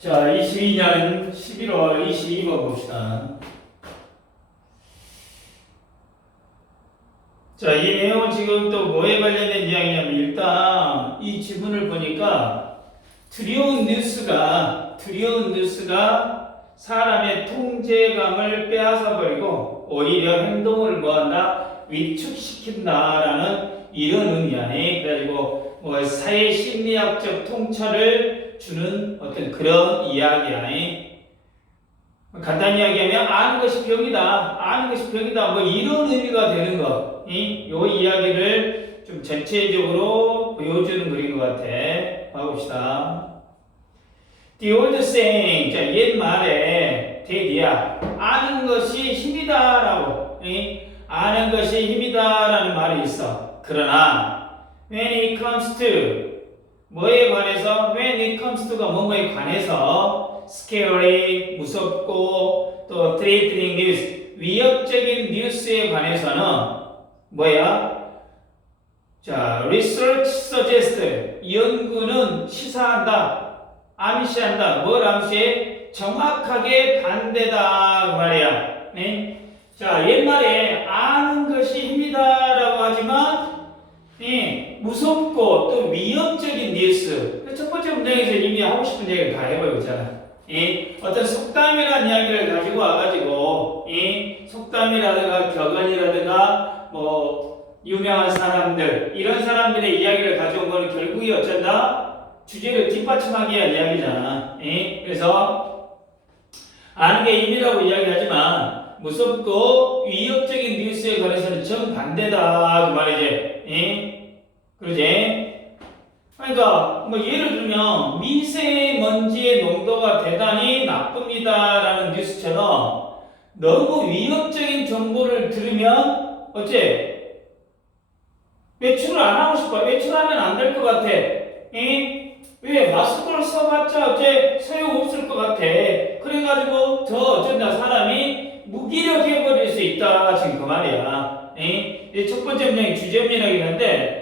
자, 22년 11월 22번 봅시다. 자, 이 내용은 지금 또 뭐에 관련된 이야기냐면, 일단 이 지문을 보니까 두려운 뉴스가 사람의 통제감을 빼앗아버리고 오히려 행동을 뭐한다? 위축시킨다라는 이런 의미야. 그래가지고 뭐 사회 심리학적 통찰을 주는 어떤 그런 이야기야. 간단히 이야기하면 아는 것이 병이다 뭐 이런 의미가 되는 거. 요 이야기를 좀 전체적으로 보여주는 글인 것 같아. 봐봅시다. The old saying, 자, 옛말에 대디야, 아는 것이 힘이다라고, 아는 것이 힘이다라는 말이 있어. 그러나 when it comes to 뭐에 관해서, when it comes to가 뭐뭐에 관해서 scary, 무섭고 또 threatening news, 위협적인 뉴스에 관해서는 뭐야? 자, research suggests, 연구는 시사한다, 암시한다. 뭘 암시해? 정확하게 반대다 그 말이야. 네? 자, 옛말에 아는 것이 힘이다라고 하지만 무섭고 또 위협적인 뉴스. 첫 번째 문장에서 이미 하고 싶은 얘기를 다 해버렸잖아. 어떤 속담이라는 이야기를 가지고 와가지고 속담이라든가 격언이라든가 뭐 유명한 사람들 이런 사람들의 이야기를 가져온 거는 결국에 어쩐다? 주제를 뒷받침하기 위한 이야기잖아. 그래서 아는 게 힘이라고 이야기하지만 무섭고 위협적인 뉴스에 관해서는 정반대다 그 말이지. 그러지? 그러니까 뭐 예를 들면 미세먼지의 농도가 대단히 나쁩니다라는 뉴스처럼 너무 위협적인 정보를 들으면 어째? 외출을 안 하고 싶어. 외출하면 안 될 것 같아. 왜? 마스크를 써봤자 어째 소용없을 것 같아. 그래가지고 더 어쩐다 사람이 무기력해버릴 수 있다. 지금 그 말이야. 첫 번째 문장이 주제문이라긴 한데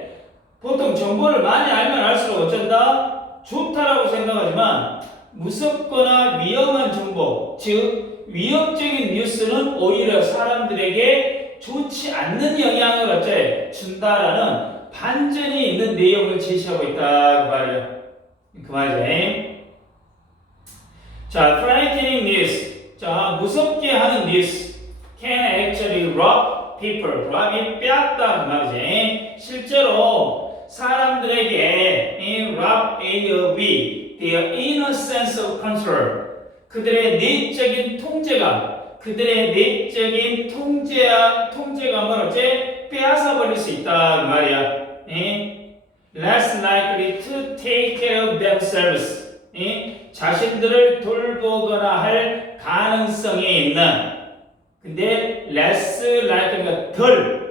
보통 정보를 많이 알면 알수록 어쩐다? 좋다라고 생각하지만 무섭거나 위험한 정보, 즉 위협적인 뉴스는 오히려 사람들에게 좋지 않는 영향을 어째 준다라는 반전이 있는 내용을 제시하고 있다 그 말이야. 그 말이지. 자, frightening news. 자, 무섭게 하는 뉴스 can actually rob people. rob이 빼앗다 그 말이지. 실제로 사람들에게 rob A-O-B their inner sense of control. 그들의 내적인 통제감, 그들의 내적인 통제감을 어째 빼앗아 버릴 수 있다 그 말이야. Less likely to take care of themselves. 자신들을 돌보거나 할 가능성이 있는. 근데 less likely가 덜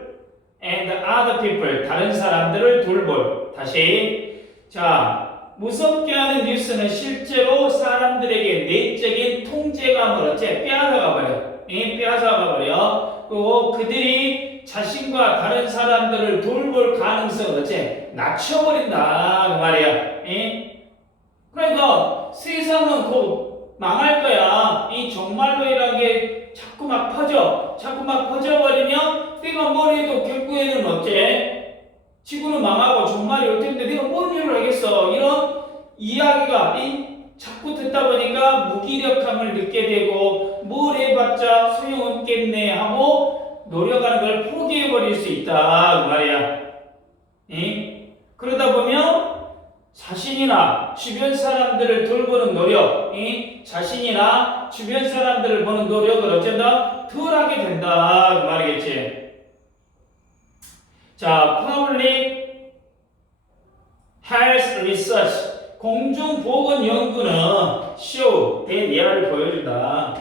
and other people 다른 사람들을 돌볼. 다시 자 무섭게 하는 뉴스는 실제로 사람들에게 내적인 통제감을 어째 빼앗아가 버려. 빼앗아가 버려. 그리고 그들이 자신과 다른 사람들을 돌볼 가능성을 어째 낮춰버린다 그 말이야. 그러니까 세상은 곧 망할 거야. 이 종말론이라는 게 자꾸 막 퍼져버리면 내가 뭘 해도 결국에는 어째 지구는 망하고 종말이 올 텐데 내가 뭔 일을 하겠어. 이런 이야기가 자꾸 듣다 보니까 무기력함을 느끼게 되고 뭘 해봤자 소용없겠네 하고 노력하는 걸 포기해버릴 수 있다 그 말이야. 그러다 보면 자신이나 주변 사람들을 돌보는 노력, 자신이나 주변 사람들을 보는 노력을 어쩐다? 덜하게 된다 그 말이겠지. 자, public health research 공중보건 연구는 show 예를 보여준다.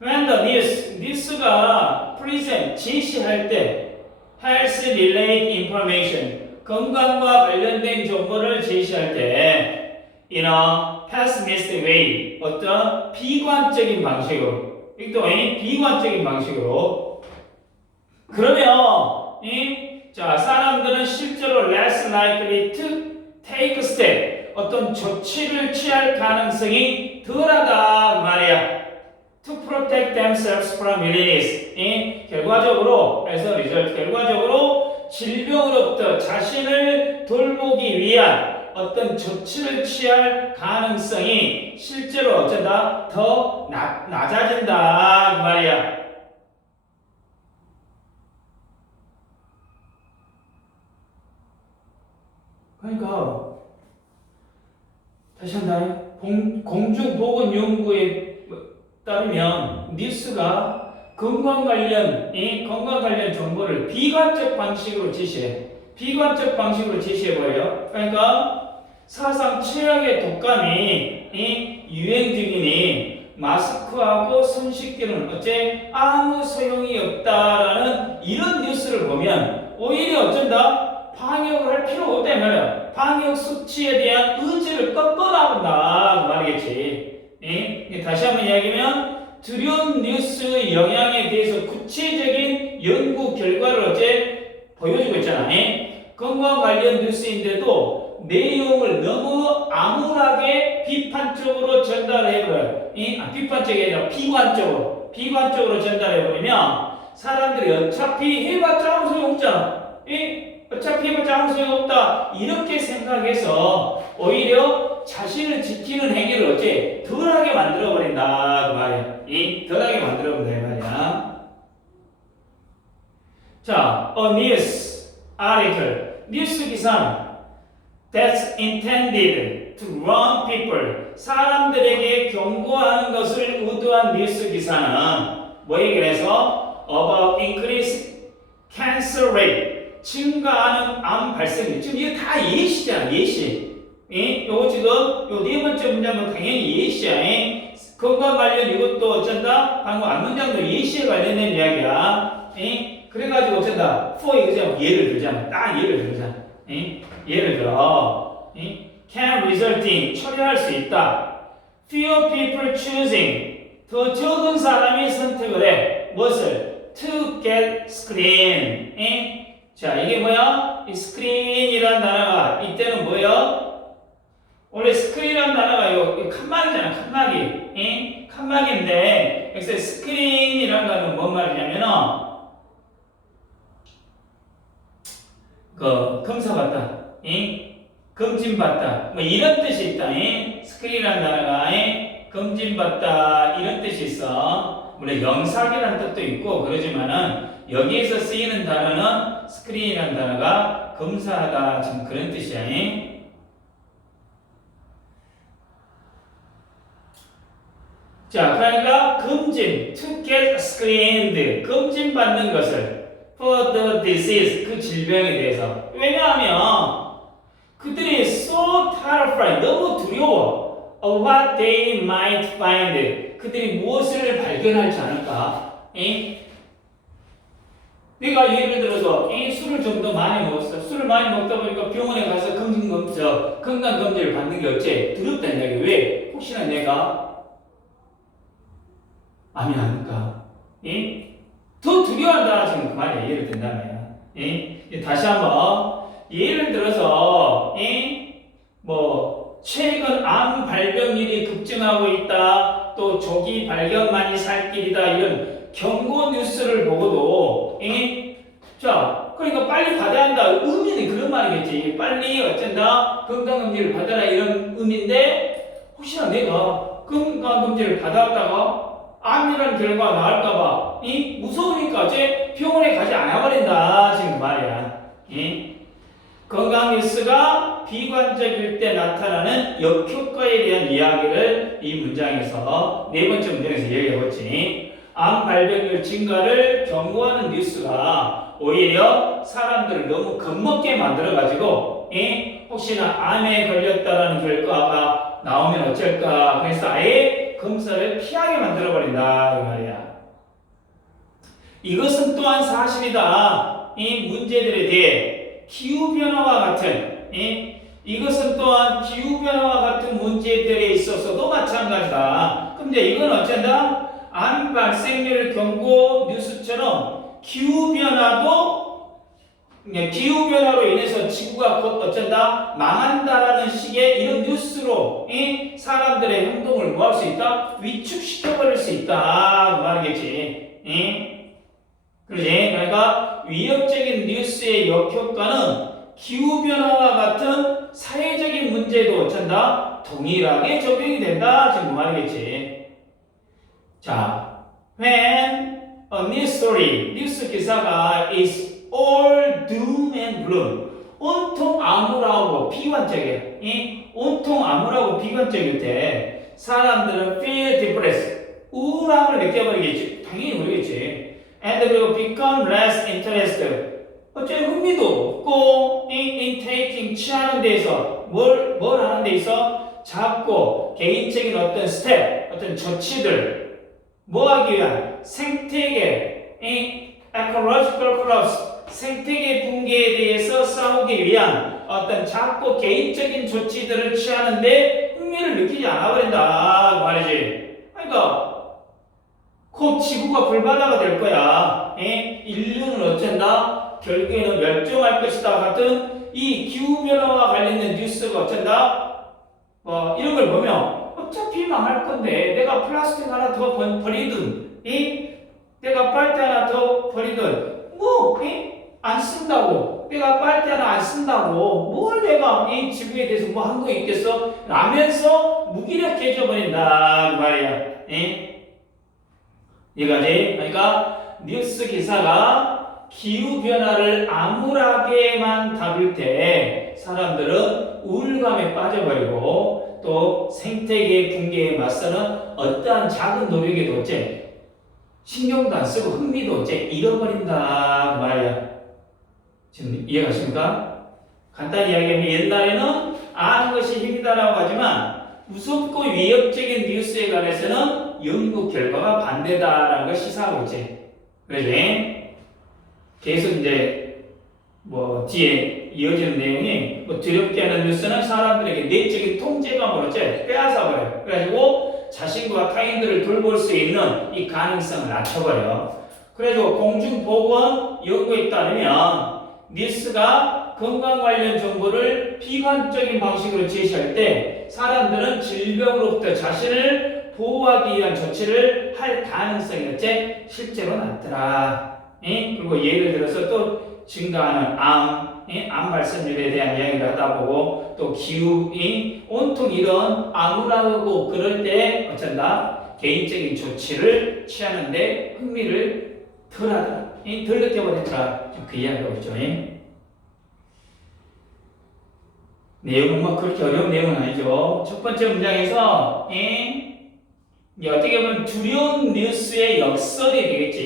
When the news가 present 제시할 때 health related information 건강과 관련된 정보를 제시할 때 in a pessimistic way 어떤 비관적인 방식으로 또 비관적인 방식으로 그러면 자 사람들은 실제로 less likely to take a step 어떤 조치를 취할 가능성이 덜하다 그 말이야. To protect themselves from illness. 결과적으로 결과적으로 질병으로부터 자신을 돌보기 위한 어떤 조치를 취할 가능성이 실제로 어쩐다 더 낮아진다 그 말이야. 그러니까 다시 한다. 공중보건 연구에 따르면 뉴스가 건강 관련 정보를 비관적 방식으로 제시해버려요. 그러니까 사상 최악의 독감이 유행 중이니 마스크하고 손 씻기는 어째 아무 소용이 없다라는 이런 뉴스를 보면 오히려 어쩐다? 방역을 할 필요가 없다 말이야. 방역 수치에 대한 의지를 꺾어나간다 그 말이겠지. 다시 한번 이야기하면 두려운 뉴스의 영향에 대해서 구체적인 연구 결과를 어째 보여주고 있잖아. 건강 관련 뉴스인데도 내용을 너무 암울하게 비판적으로 전달해버려요. 비판적이 아니라 비관적으로 전달해버리면 사람들이 어차피 해봤자 아무 소용없잖아. 어차피 해봤자 아무 소용없다 이렇게 생각해서 오히려 자신을 지키는 행위를 어째 덜하게 만들어버린다 그 말이야. 덜하게 만들어버린다 이 말이야. 자, a news article 뉴스 기사 that's intended to warn people 사람들에게 경고하는 것을 의도한 뉴스 기사는 뭐 얘기를 해서 about increased cancer rate 증가하는 암 발생률. 지금 이게 다 예시잖아, 예시. 요거 지금 요 네 번째 문장은 당연히 예시야. 건강 관련 이것도 어쩐다? 방금 앞 문장도 예시에 관련된 이야기야. 그래가지고 어쩐다? for example 예를 들자면 딱 예를 들자. 예를 들어 can result in 처리할 수 있다. fewer people choosing 더 적은 사람이 선택을 해. 무엇을? to get screen. 자, 이게 뭐야? 이 스크린이라는 단어가 이때는 뭐야? 원래 스크린이라는 단어가 이거 칸막이잖아, 칸막이. 칸막인데 여기서 스크린이라는 단어는 뭔 말이냐면은 검사받다, 검진받다, 뭐 이런 뜻이 있다. 스크린이라는 단어가 검진받다 이런 뜻이 있어. 물론 영상이라는 뜻도 있고 그러지만은 여기에서 쓰이는 단어는 스크린이라는 단어가 검사하다 지금 그런 뜻이야. 자, 그러니까 검진, to get screened, 검진받는 것을 for the disease, 그 질병에 대해서. 왜냐하면 그들이 so terrified, 너무 두려워 of what they might find, 그들이 무엇을 발견하지 않을까. 내가 예를 들어서 술을 좀 더 많이 먹었어. 술을 많이 먹다 보니까 병원에 가서 건강검진을 받는 게 어째 두렵다는 이야기. 왜? 혹시나 내가 암이 아닐까? 더 두려워한다 지금 그 말이야. 예를 든다면. 다시 한번 예를 들어서 뭐 최근 암 발병률이 급증하고 있다. 또 조기 발견만이 살 길이다. 이런 경고 뉴스를 보고도 자, 그러니까 빨리 받아야 한다. 의미는 그런 말이겠지. 빨리 어쩐다 건강검진을 받아라 이런 의미인데 혹시나 내가 건강검진을 받아왔다가 암이라는 결과가 나올까봐 무서우니까 어째 병원에 가지 않아버린다 지금 그 말이야. 건강 뉴스가 비관적일 때 나타나는 역효과에 대한 이야기를 이 문장에서 네 번째 문장에서 얘기해봤지. 암 발병률 증가를 경고하는 뉴스가 오히려 사람들을 너무 겁먹게 만들어가지고 혹시나 암에 걸렸다라는 결과가 나오면 어쩔까. 그래서 아예 검사를 피하게 만들어버린다 이 말이야. 이것은 또한 사실이다. 이 문제들에 대해 기후변화와 같은 이것은 또한 기후변화와 같은 문제들에 있어서도 마찬가지다. 근데 이건 어쩐다? 암 발생률 경고 뉴스처럼 기후변화도 기후 변화로 인해서 지구가 곧 어쩐다 망한다라는 식의 이런 뉴스로 사람들의 행동을 뭐 할 수 있다 위축시켜 버릴 수 있다 그 말이겠지. 그러지? 그러니까 위협적인 뉴스의 역효과는 기후 변화와 같은 사회적인 문제도 어쩐다 동일하게 적용이 된다 지금 그 말이겠지. 자, when a news story 뉴스 기사가 is all doom and gloom 온통 암울하고 비관적이야. 온통 암울하고 비관적일 때 사람들은 feel depressed 우울함을 느껴버리겠지. 당연히 모르겠지. and 그리고 become less interested 어째 흥미도 없고 in taking 취하는 데에서 뭘 하는 데 있어 작고 개인적인 어떤 스텝 어떤 조치들 뭐 하기 위한 생태계 ecological collapse 생태계 붕괴에 대해서 싸우기 위한 어떤 작고 개인적인 조치들을 취하는데 흥미를 느끼지 않아 버린다 말이지. 그러니까 곧 지구가 불바다가 될 거야. 인류는 어쩐다? 결국에는 멸종할 것이다 같은 이 기후 변화와 관련된 뉴스가 어쩐다? 이런 걸 보면 어차피 망할 건데 내가 플라스틱 하나 더 버리든 내가 빨대 하나 더 버리든 안 쓴다고 내가 빨대 하나 안 쓴다고 뭘 내가 이 지구에 대해서 뭐 한 거 있겠어? 라면서 무기력해져 버린다 그 말이야. 이거지. 그러니까 뉴스 기사가 기후 변화를 암울하게만 다룰 때 사람들은 우울감에 빠져버리고 또 생태계 붕괴에 맞서는 어떠한 작은 노력에도 어째 신경도 안 쓰고 흥미도 어째 잃어버린다 그 말이야. 지금 이해가십니까? 간단히 이야기하면 옛날에는 아는 것이 힘이다라고 하지만 무섭고 위협적인 뉴스에 관해서는 연구 결과가 반대다라는 걸 시사하고 있지. 그러지? 계속 이제 뒤에 이어지는 내용이 두렵게 하는 뉴스는 사람들에게 내적인 통제감으로 빼앗아버려. 그래가지고 자신과 타인들을 돌볼 수 있는 이 가능성을 낮춰버려. 그래가지고 공중보건 연구에 따르면 뉴스가 건강 관련 정보를 비관적인 방식으로 제시할 때 사람들은 질병으로부터 자신을 보호하기 위한 조치를 할 가능성이 어째 실제로 낮더라. 그리고 예를 들어서 또 증가하는 암 발생률에 대한 이야기를 하다 보고 또 기후이 온통 이런 암울하고 그럴 때 어쩐다 개인적인 조치를 취하는데 흥미를 덜하더라. 덜 느껴버렸더라. 그 이야기가 있죠. 내용은 그렇게 어려운 내용은 아니죠. 첫 번째 문장에서 어떻게 보면 두려운 뉴스의 역설이 되겠지.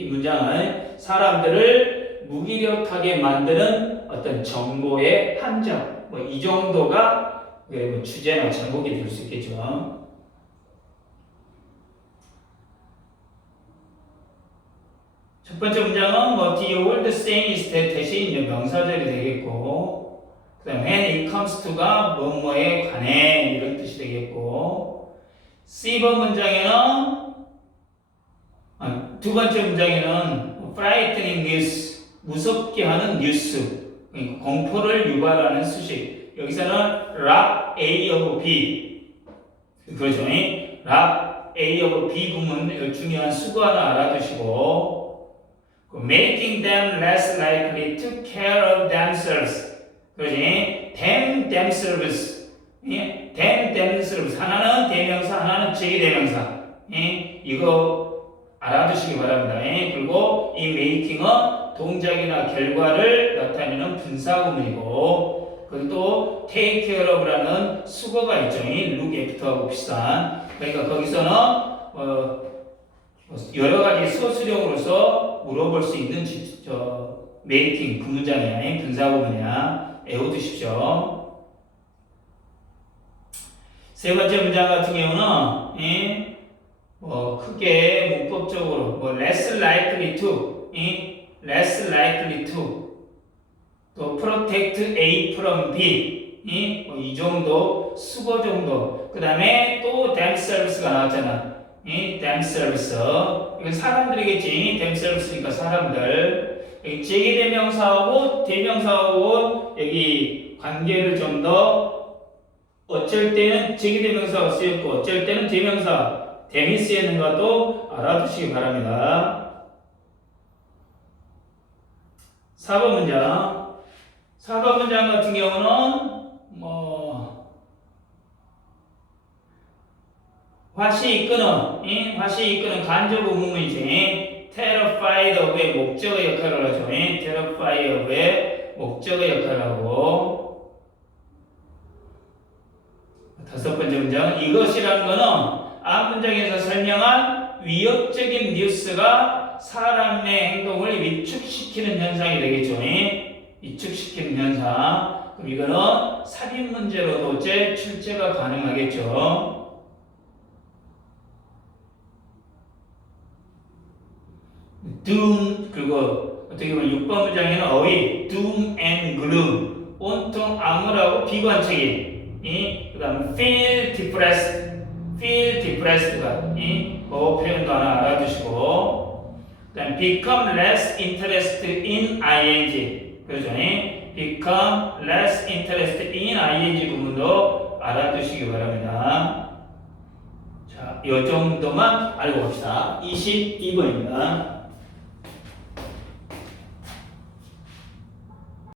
이 문장은 사람들을 무기력하게 만드는 어떤 정보의 함정. 이 정도가 주제나 제목이 될 수 있겠죠. 첫 번째 문장은 the old saying is that 대신 명사절이 되겠고, 그 다음에 when it comes to가 뭐뭐에 관해 이런 뜻이 되겠고, C번 문장에는 두 번째 문장에는 frightening news 무섭게 하는 뉴스, 공포를 유발하는 수식. 여기서는 rob A of B 그렇죠? rob A of B 구문 중요한 수고 하나 알아두시고. making them less likely to care of themselves. 그러지? themselves. themselves. 하나는 대명사, 하나는 제2대명사. 이거 알아두시기 바랍니다. 그리고 이 making은 동작이나 결과를 나타내는 분사구문이고, 그리고 또 take care of라는 수거가 있죠. look after하고 비슷한. 그러니까 거기서는 여러 가지 서술형으로서 물어볼 수 있는 메이킹 그 문장이야. 분사구문이야. 외워두십시오. 세 번째 문장 같은 경우는 크게 문법적으로 less likely to, less likely to, 또 protect A from B, 이 정도 수거 정도. 그 다음에 또 themselves가 나왔잖아. themselves. 이건 사람들이겠지. themselves니까 사람들. 여기 제기대명사하고 대명사하고 여기 관계를 좀 더 어쩔 때는 제기대명사가 쓰였고 어쩔 때는 대명사 대미 쓰였는 것도 알아두시기 바랍니다. 4번 문장. 4번 문장 같은 경우는 화시 이끄는 간접 의문문이지. terrified of의 목적의 역할을 하죠. terrified of의 목적의 역할을 하고. 5번째 문장. 이것이라는 거는 앞 문장에서 설명한 위협적인 뉴스가 사람의 행동을 위축시키는 현상이 되겠죠. 위축시키는 현상. 그럼 이거는 살인 문제로도 출제가 가능하겠죠. doom, 그리고 어떻게 보면 6번 문장에는 어휘 doom and gloom, 온통 암울하고 비관적인. 그 다음 feel depressed가 그 표현도 하나 알아두시고, 그 다음 become less interested in ing, 그렇죠? become less interested in ing 부분도 알아두시기 바랍니다. 자, 이 정도만 알고 갑시다. 22번입니다.